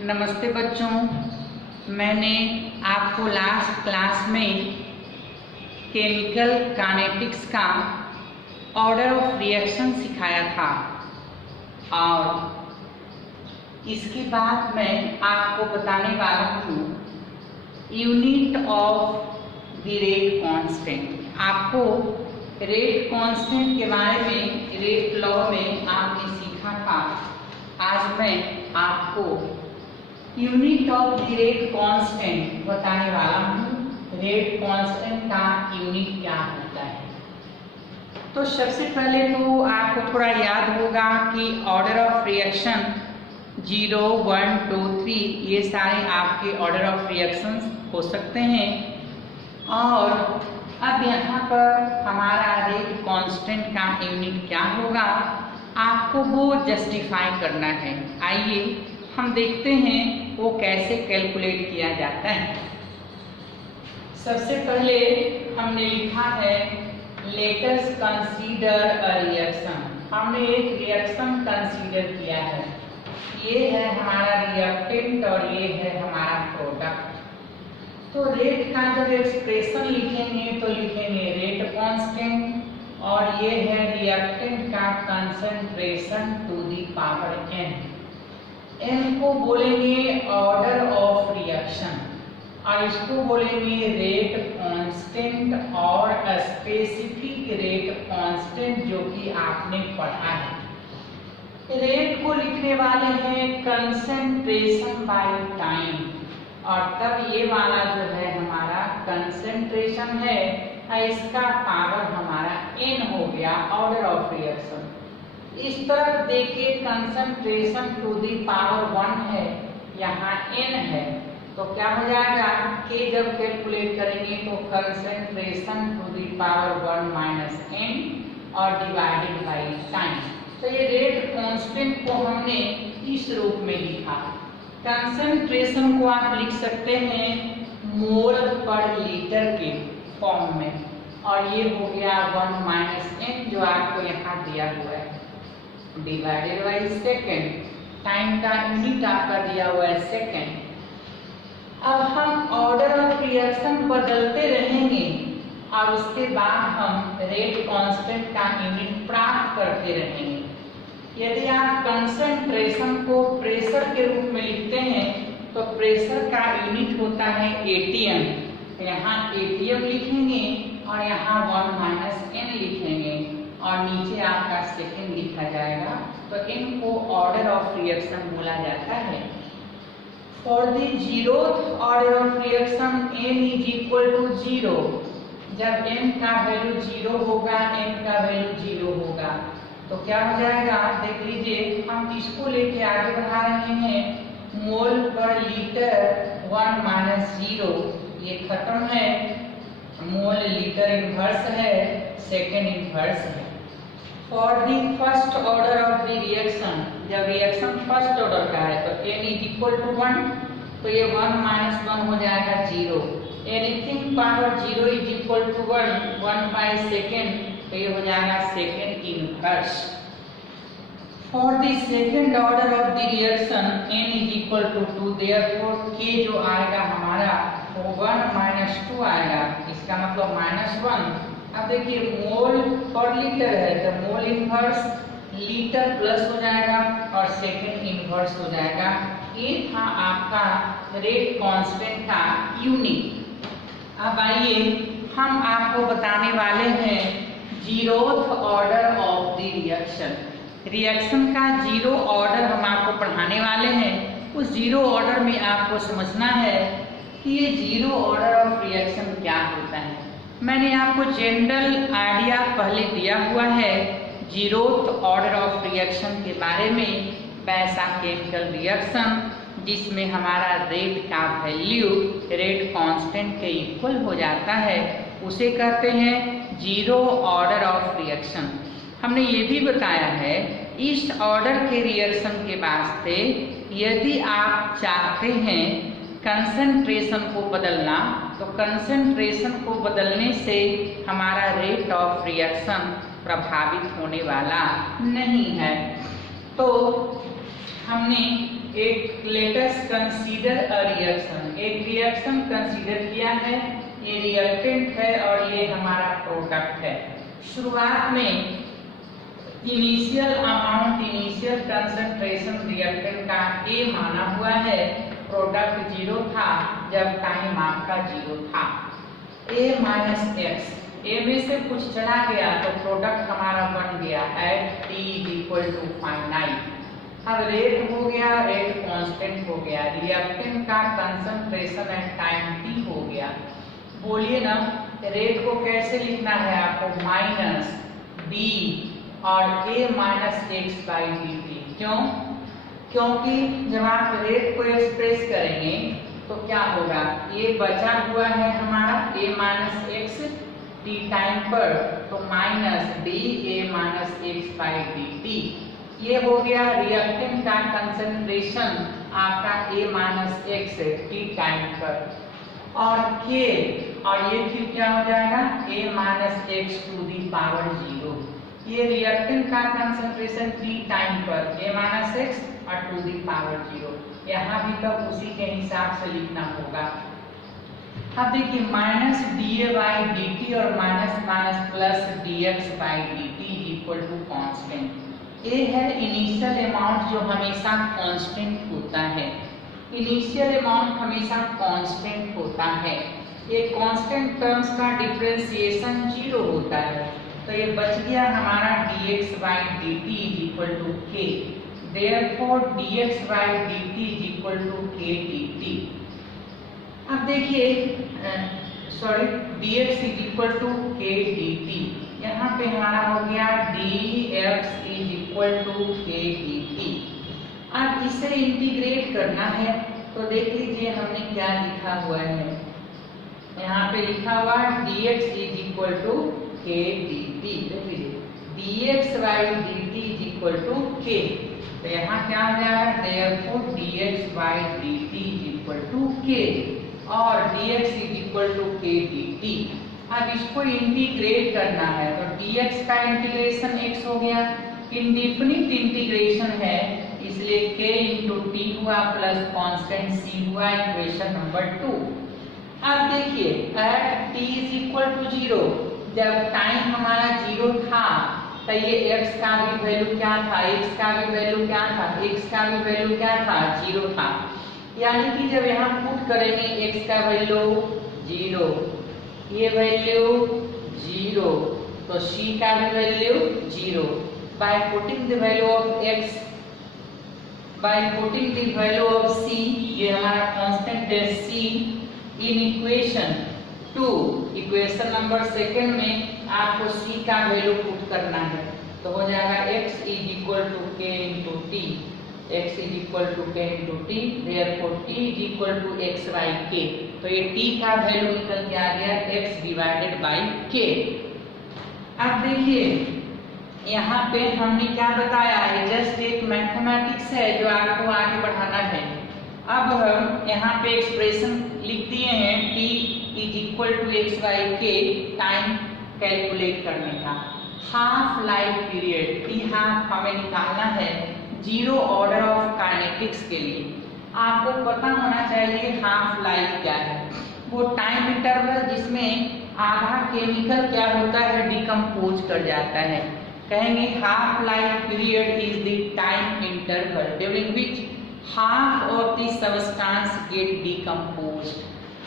नमस्ते बच्चों, मैंने आपको लास्ट क्लास में केमिकल काइनेटिक्स का ऑर्डर ऑफ रिएक्शन सिखाया था और इसके बाद मैं आपको बताने वाला हूँ unit of the rate constant. आपको रेट कांस्टेंट के बारे में रेट लॉ में आपने सीखा था। आज मैं आपको unit of the rate constant बताने वाला हूँ। रेट कांस्टेंट का यूनिट क्या होता है? तो सबसे पहले तो आपको थोड़ा याद होगा कि ऑर्डर ऑफ रिएक्शन 0, 1, 2, 3 ये सारे आपके ऑर्डर ऑफ रिएक्शंस हो सकते हैं। और अब यहाँ पर हमारा रेट कांस्टेंट का यूनिट क्या होगा, आपको वो जस्टिफाई करना है। आइए हम देखते हैं वो कैसे कैलकुलेट किया जाता है। सबसे पहले हमने लिखा है late us consider a reaction. हमने एक रिएक्शन कंसीडर किया है। ये है हमारा रिएक्टेंट और ये है हमारा प्रोडक्ट। तो रेट का जब एक्सप्रेशन लिखेंगे तो लिखेंगे रेट कांस्टेंट और ये है रिएक्टेंट का concentration to the power n। n को बोलेंगे ऑर्डर ऑफ रिएक्शन और इसको बोलेंगे रेट कांस्टेंट और स्पेसिफिक रेट कांस्टेंट जो कि आपने पढ़ा है। रेट को लिखने वाले हैं कंसंट्रेशन बाय टाइम और तब ये वाला जो है हमारा कंसंट्रेशन है, इसका पावर हमारा n हो गया ऑर्डर ऑफ रिएक्शन। इस तरफ देखिए कंसंट्रेशन टू दी पावर 1 है, यहाँ n है, तो क्या हो जाएगा कि जब कैलकुलेट करेंगे तो concentration to the power 1 minus n और डिवाइडेड बाय टाइम। तो ये रेट कांस्टेंट को हमने इस रूप में लिखा। कंसंट्रेशन को आप लिख सकते हैं मोल पर लीटर के फॉर्म में और ये हो गया 1 माइनस n जो आपको यहाँ दिया हुआ है डिवाइडेड बाय सेकेंड। टाइम का यूनिट आपका दिया हुआ है सेकेंड। अब हम ऑर्डर ऑफ रिएक्शन बदलते रहेंगे और उसके बाद हम रेट कांस्टेंट का यूनिट प्राप्त करते रहेंगे। यदि आप कंसंट्रेशन को प्रेशर के रूप में लिखते हैं तो प्रेशर का यूनिट होता है एटीएम। यहाँ एटीएम लिखेंगे और यहाँ 1 माइनस n लिखेंगे और नीचे आपका सेकेंड लिखा जाएगा। तो इनको ऑर्डर ऑफ रिएक्शन बोला जाता है। For the zeroth order of reaction n is equal to 0। जब n का वैल्यू 0 होगा, n का वैल्यू 0 होगा तो क्या हो जाएगा, देख लीजिए। हम इसको लेके आगे बढ़ा रहे हैं मोल पर लीटर 1 माइनस 0 ये खत्म है। मोल लीटर इनवर्स है, सेकेंड इनवर्स है। For the first order of the reaction, जब रिएक्शन फर्स्ट ऑर्डर का है तो n इज इक्वल टू 1, तो ये 1 माइनस 1 हो जाएगा 0। Anything power 0 is equal to 1 by second, तो ये हो जाएगा second inverse. For the second order of the reaction n is equal to 2, therefore k जो आएगा हमारा वो 1 माइनस 2 आएगा, इसका मतलब -1। अब देखिए मोल पर लीटर है तो मोल इनवर्स लीटर प्लस हो जाएगा और सेकेंड इनवर्स हो जाएगा। ये था आपका रेट कांस्टेंट का यूनिट। अब आइए हम आपको बताने वाले हैं zeroth order of the reaction. Reaction का जीरो ऑर्डर हम आपको पढ़ाने वाले हैं। उस जीरो ऑर्डर में आपको समझना है कि ये जीरो ऑर्डर ऑफ रिएक्शन क्या होता है। मैंने आपको जनरल आइडिया पहले दिया हुआ है जीरोथ ऑर्डर ऑफ रिएक्शन के बारे में। वैसा केमिकल रिएक्शन जिसमें हमारा रेट का वैल्यू रेट कांस्टेंट के इक्वल हो जाता है उसे कहते हैं जीरो ऑर्डर ऑफ रिएक्शन। हमने ये भी बताया है इस ऑर्डर के रिएक्शन के वास्ते यदि आप चाहते हैं कंसंट्रेशन को बदलना तो कंसंट्रेशन को बदलने से हमारा रेट ऑफ रिएक्शन प्रभावित होने वाला नहीं है। तो हमने एक लेटेस्ट कंसीडर अ रिएक्शन, एक रिएक्शन कंसीडर किया है, ये रिएक्टेंट है और ये हमारा प्रोडक्ट है। शुरुआत में initial amount, initial concentration reactant का A माना हुआ है, प्रोडक्ट 0 था जब टाइम आपका 0 था। A माइनस एक्स, A में से कुछ चला गया तो प्रोडक्ट हमारा बन गया at T equal to finite. अब रेट हो गया, रेट कांस्टेंट हो गया, रिएक्टेंट का कंसंट्रेशन एट टाइम T हो गया। बोलिए ना, रेट को कैसे लिखना है आपको, माइनस D और A minus X by D T. क्यों? क्योंकि जब आप रेट को एक्सप्रेस करेंगे तो क्या होगा, ये बचा हुआ है हमारा A minus x T time पर, तो minus D A minus X by D T. ये हो गया रिएक्टेंट का कंसंट्रेशन आपका A minus x T time पर, और K, और ये फिर क्या हो जाएगा A minus x to the power 0। ये रिएक्टेंट का कंसंट्रेशन टी टाइम पर A माइनस एक्स और टू दी पावर 0। यहाँ भी तो उसी के हिसाब से लिखना होगा। अब देखिए minus D A by D T और minus minus plus D X by D T equal to constant. A है इनिशियल अमाउंट जो हमेशा कांस्टेंट होता है, इनिशियल अमाउंट हमेशा कांस्टेंट होता है। ये कांस्टेंट टर्म्स का डिफरेंशिएशन 0 होता है, तो ये बच गया हमारा dx by dt is equal to k, therefore dx by dt is equal to k dt। अब देखिए dx is equal to k dt, यहाँ पे हमारा हो गया dx is equal to k dt। अब इसे इंटीग्रेट करना है तो देख लीजिए हमने क्या लिखा हुआ है, यहाँ पे लिखा हुआ dx is equal to k dt। देखिए dx by dt is equal to k, तो यहाँ क्या हो जाएगा, therefore dx by dt is equal to k और dx is equal to k dt। अब इसको इंटीग्रेट करना है तो dx का इंटीग्रेशन x हो गया, इंडेफिनिट इंटीग्रेशन है इसलिए k इंटू टी हुआ प्लस कांस्टेंट c हुआ, इक्वेशन नंबर 2। अब देखिए at t is equal to 0, जब टाइम हमारा 0 था तो ये x का भी वैल्यू क्या था, x का भी वैल्यू क्या था, x का भी वैल्यू क्या था, 0 था। यानी कि जब यहाँ पुट करेंगे x का वैल्यू 0, ये वैल्यू 0, तो c का भी value 0। By putting the value of x, by putting the value of c, ये हमारा कांस्टेंट है c in equation 2, equation number 2 में आपको c का वैल्यू पुट करना है तो हो जाएगा x is equal to k into t, x is equal to k into t, therefore t is equal to x by k। तो ये t का वैल्यू निकल के आ गया x डिवाइडेड बाई k। अब देखिए यहाँ पे हमने क्या बताया, ये जस्ट एक मैथमेटिक्स है जो आपको आगे बढ़ाना है। अब हम यहाँ पे एक्सप्रेशन लिख दिए हैं t is equal to x by k, time calculate करने का। Half life period t half हमें निकालना है 0 ऑर्डर ऑफ काइनेटिक्स के लिए। आपको पता होना चाहिए हाफ लाइफ क्या है, वो टाइम इंटरवल जिसमें आधा केमिकल क्या होता है, डिकम्पोज कर जाता है। कहेंगे half life period is the time interval during which half of the substance get decomposed।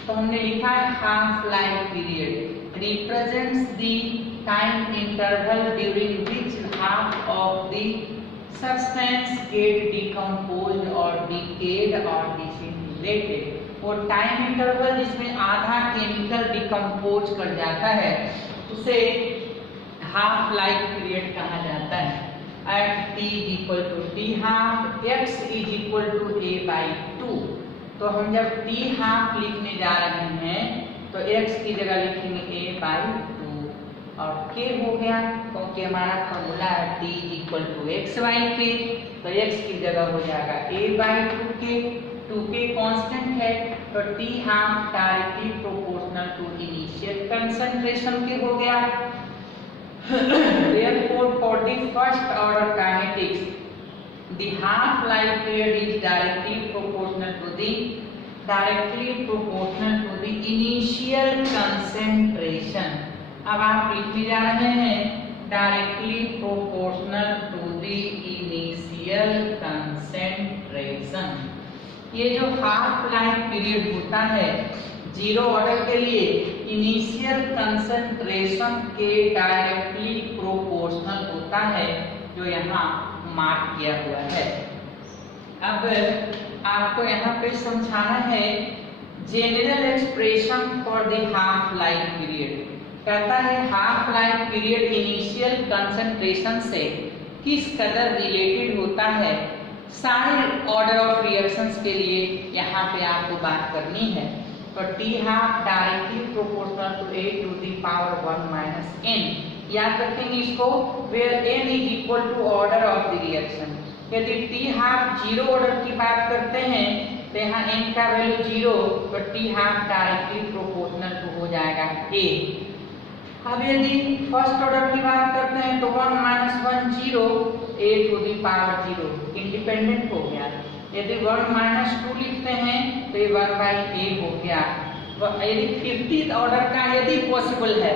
तो हमने लिखा है half life period represents the time interval during which half of the substance get decomposed or decayed or disintegrated। वो time interval जिसमें आधा chemical decompose कर जाता है उसे हाफ लाइफ पीरियड कहा जाता है। At t is equal to t half, x is equal to a by 2। तो हम जब t half लिखने जा रहे हैं तो x की जगह लिखेंगे a by 2 और k हो गया क्योंकि हमारा फॉर्मूला है t is equal to x by k, तो x की जगह हो जाएगा a by 2k, 2k constant है तो t half directly proportional to initial concentration के हो गया। Therefore, for the first order kinetics, the half life period is directly proportional to the initial concentration. अब आप लिखने जा रहे हैं directly proportional to the initial concentration. ये जो हाफ लाइफ पीरियड होता है जीरो ऑर्डर के लिए इनिशियल कंसंट्रेशन के डायरेक्टली प्रोपोर्शनल होता है, जो यहाँ मार्क किया हुआ है। अब आपको यहाँ पे समझाना है general expression for the half life period. कहता है half life period initial concentration से किस कदर रिलेटेड होता है, सारे ऑर्डर ऑफ रिएक्शंस के लिए यहाँ पे आपको बात करनी है। तो t half directly proportional to a to the power 1 minus n। याद रखेंगे इसको, where n is equal to order of the reaction. यदि टी हाफ जीरो ऑर्डर की बात करते हैं तो यहाँ n का वैल्यू जीरो, तो t half directly proportional to हो जाएगा a। अब यदि फर्स्ट ऑर्डर की बात करते हैं तो 1 minus 1 zero, a to the power zero independent हो गया। यदि 1 माइनस 2 लिखते हैं तो ये 1 बाई a हो गया। यदि 50th ऑर्डर का यदि पॉसिबल है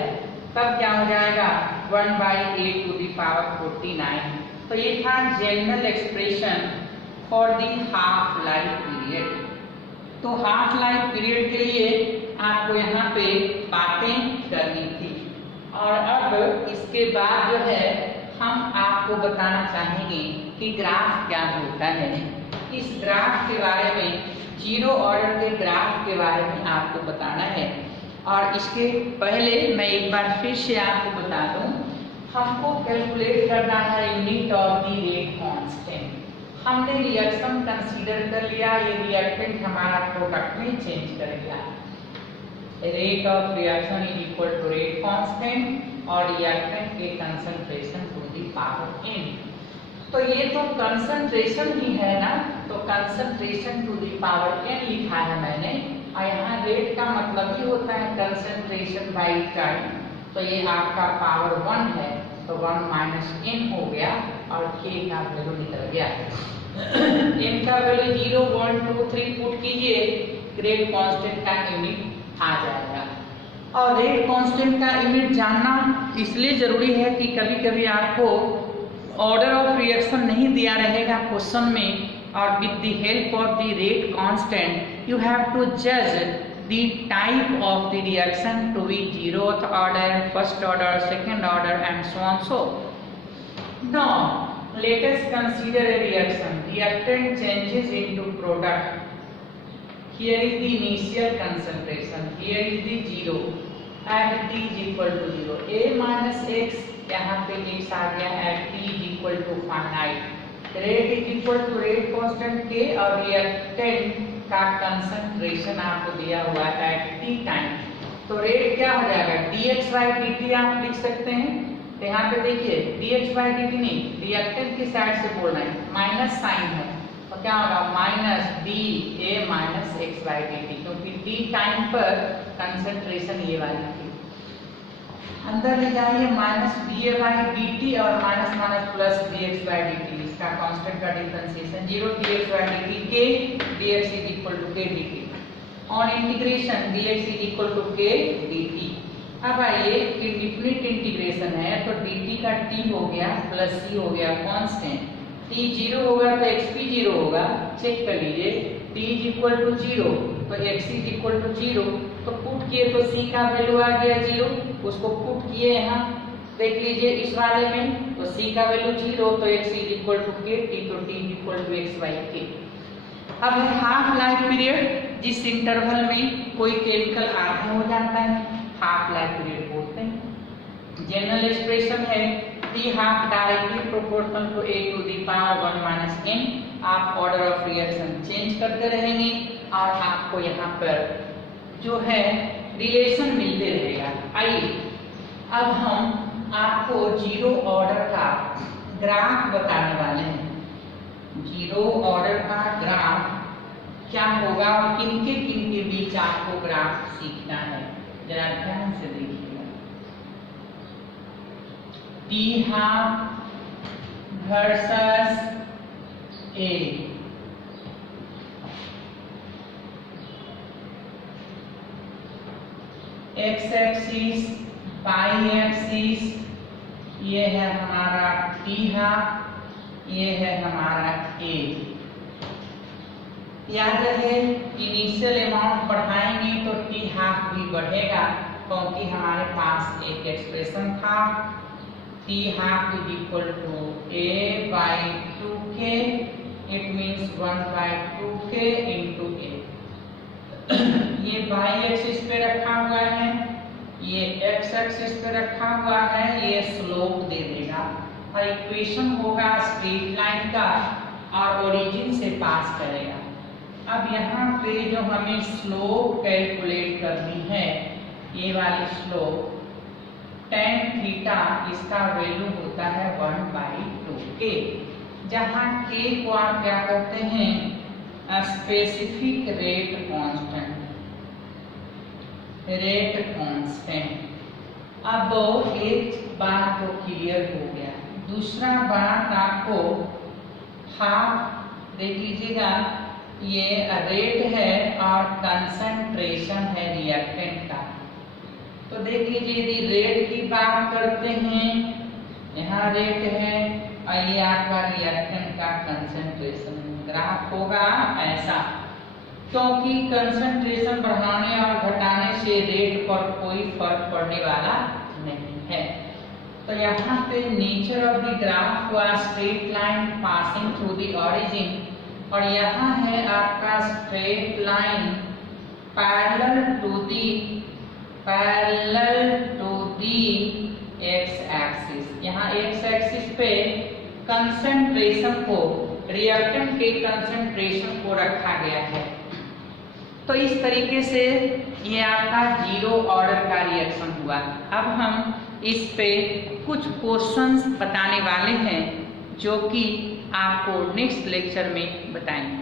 तब क्या हो जाएगा 1 by a to the power 49। तो ये था general expression for the half life period. तो हाफ लाइफ पीरियड के लिए आपको यहाँ पे बातें करनी थी। और अब इसके बाद जो है हम आपको बताना चाहेंगे कि ग्राफ क्या होता है। इस ग्राफ के बारे में, जीरो ऑर्डर के ग्राफ के बारे में आपको बताना है। और इसके पहले मैं एक बार फिर से आपको बता दूं, हमको कैलकुलेट करना है unit of the rate constant. हमने रिएक्शन कंसीडर कर लिया, ये रिएक्टेंट हमारा प्रोडक्ट में चेंज करेगा। Rate of reaction is equal to rate constant और रिएक्टेंट के concentration to the power n। तो ये तो कंसंट्रेशन ही है ना, तो concentration to the power n लिखा है मैंने। और यहाँ रेट का मतलब ही होता है कंसंट्रेशन बाई टाइम। तो ये आपका पावर 1 है, तो 1 माइनस n हो गया और k का वैल्यू निकल गया। n का वैल्यू 0, 1, 2, 3 पुट कीजिए, रेट कांस्टेंट का यूनिट आ जाएगा। और रेट कांस्टेंट का यूनिट जानना इसलिए जरूरी है कि कभी कभी आपको ऑर्डर ऑफ रिएक्शन नहीं दिया रहेगा क्वेश्चन में, और with the help of the rate constant you have to जज the type of the reaction to be zeroth order, first order, second order and so on. So now let us consider a reaction. Reactant changes into product. Here is the initial concentration, here is the zero at t is equal to 0. a minus x, यहाँ पे x आ गया at t is equal to finite. Rate is equal to rate constant k और reactant का concentration आपको दिया हुआ है at t time. तो रेट क्या हो जाएगा dx by dt आप लिख सकते हैं। तो यहाँ पे देखिए dx by dt नहीं, रिएक्टेंट की साइड से बोलना है, माइनस साइन है तो क्या होगा minus D A minus X by D T, क्योंकि टी टाइम पर कंसंट्रेशन ये वाली थी। अंदर ले जाइए minus D A by D T और minus minus plus D X by D T, इसका कांस्टेंट का differentiation 0 D X by D T K D x is equal to के D T on integration d x is equal to के D t. अब आइए indefinite integration है तो D T का T हो गया प्लस सी हो गया कांस्टेंट, t 0 होगा तो x भी 0 होगा, चेक कर लीजिए t इज इक्वल टू 0 तो x इज इक्वल टू 0, तो पुट किए तो c का वैल्यू आ गया 0, उसको पुट किए यहाँ देख लीजिए इस वाले में तो c का वैल्यू 0 तो x is equal to k, t तो t is equal to x by k। अब है हाफ लाइफ पीरियड, जिस इंटरवल में कोई केमिकल आधा हो जाता है हाफ लाइफ पीरियड बोलते हैं। जनरल एक्सप्रेशन है T half directly proportional to a to the power 1 minus n। आप ऑर्डर ऑफ रिएक्शन चेंज करते रहेंगे और आपको यहाँ पर जो है रिलेशन मिलते रहेगा। आइए अब हम आपको जीरो ऑर्डर का ग्राफ बताने वाले हैं। जीरो ऑर्डर का ग्राफ क्या होगा और किनके किनके बीच आपको ग्राफ सीखना है, जरा ध्यान से देखिए। T half versus A। X axis, y axis, ये है हमारा T हाफ, ये है हमारा A। याद रहे इनिशियल अमाउंट बढ़ाएंगे तो T हाफ भी बढ़ेगा, क्योंकि हमारे पास एक एक्सप्रेशन था T half is equal to A by 2K, it means 1/2K into A। ये वाई एक्सिस पे रखा हुआ है, ये एक्स एक्सिस पे रखा हुआ है, ये स्लोप दे देगा और इक्वेशन होगा स्ट्रेट लाइन का और ओरिजिन से पास करेगा। अब यहाँ पे जो हमें स्लोप कैलकुलेट करनी है, ये वाली स्लोप tan थीटा, इसका वैल्यू होता है 1/2K, जहाँ K को आप क्या कहते हैं, specific rate constant, rate constant. अब एक बात तो क्लियर हो गया, दूसरा बात आपको हाफ देख लीजिएगा, ये रेट है और कंसंट्रेशन है रिएक्टेंट का। तो देख लीजिए यदि रेट की बात करते हैं, यहाँ रेट है और ये आपका रिएक्टेंट का कंसंट्रेशन, ग्राफ होगा ऐसा, क्योंकि कंसंट्रेशन बढ़ाने और घटाने से रेट पर कोई फर्क पड़ने वाला नहीं है। तो यहाँ पे नेचर ऑफ द ग्राफ हुआ straight line passing through the origin, और यहाँ है आपका straight line parallel to the x axis. यहाँ एक्स एक्सिस पे कंसंट्रेशन को, रिएक्टेंट के कंसंट्रेशन को रखा गया है। तो इस तरीके से ये आपका जीरो ऑर्डर का रिएक्शन हुआ। अब हम इस पे कुछ क्वेश्चंस बताने वाले हैं जो कि आपको नेक्स्ट लेक्चर में बताएंगे।